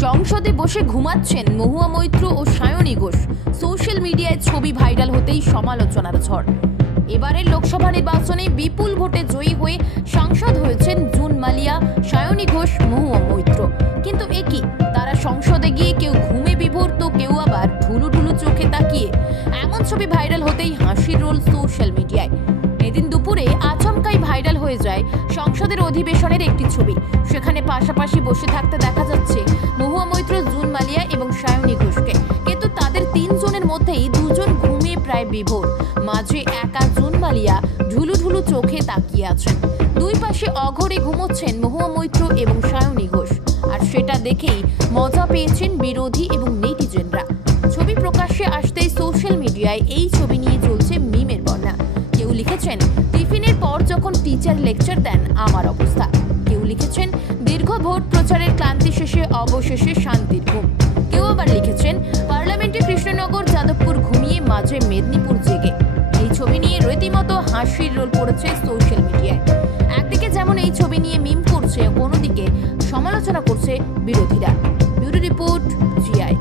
সংসদে বসে ঘুমাচ্ছেন মহুয়া মৈত্র ও সায়নী ঘোষ। সোশ্যাল মিডিয়ায় ছবি ভাইরাল হতেই সমালোচনার ঝড়। এবারের লোকসভা নির্বাচনে বিপুল ভোটে জয়ী হয়ে সাংসদ হয়েছেন জুন মালিয়া, সায়নী ঘোষ, মহুয়া মৈত্র। কিন্তু একই, তারা সংসদে গিয়ে কেউ ঘুমে বিভোর তো কেউ আবার ঢুলু ঢুলু চোখে তাকিয়ে। এমন ছবি ভাইরাল হতেই হাসির রোল সোশ্যাল মিডিয়ায়। এদিন দুপুরে আচমকাই ভাইরাল হয়ে যায় সংসদের অধিবেশনের একটি ছবি। সেখানে পাশাপাশি বসে থাকতে দেখা যাচ্ছে মহুয়া মৈত্র, জুন মালিয়া এবং সায়নী ঘোষকে। কিন্তু তাদের তিনজনের মধ্যেই দুজন ঘুমিয়ে প্রায় বিভোর, মাঝে একা জুন মালিয়া ঢুলু ঢুলু চোখে তাকিয়ে আছেন। দুই পাশে অঘরে ঘুমোচ্ছেন মহুয়া মৈত্র এবং সায়নী ঘোষ। আর সেটা দেখেই মজা পেয়েছেন বিরোধী এবং নেটিজেনরা। ছবি প্রকাশ্যে আসতেই সোশ্যাল মিডিয়ায় এই ছবি নিয়ে চলছে মিমের বন্যা। কেউ লিখেছেন, টিফিনের পর যখন টিচার লেকচার দেন আমার অবস্থা। কেউ লিখেছেন, দীর্ঘ ভোট প্রচারের ক্লান্তি শেষে অবশেষে শান্তির ঘুম। কেউ আবার লিখেছেন, পার্লামেন্টে কৃষ্ণনগর, যাদবপুর ঘুমিয়ে মাঝে মেদিনীপুর জেগে। এই ছবি নিয়ে রীতিমতো হাসির রোল পড়েছে সোশ্যাল মিডিয়ায়। একদিকে যেমন এই ছবি নিয়ে মিম করছে, অন্যদিকে সমালোচনা করছে বিরোধীরা। Bureau report, GI.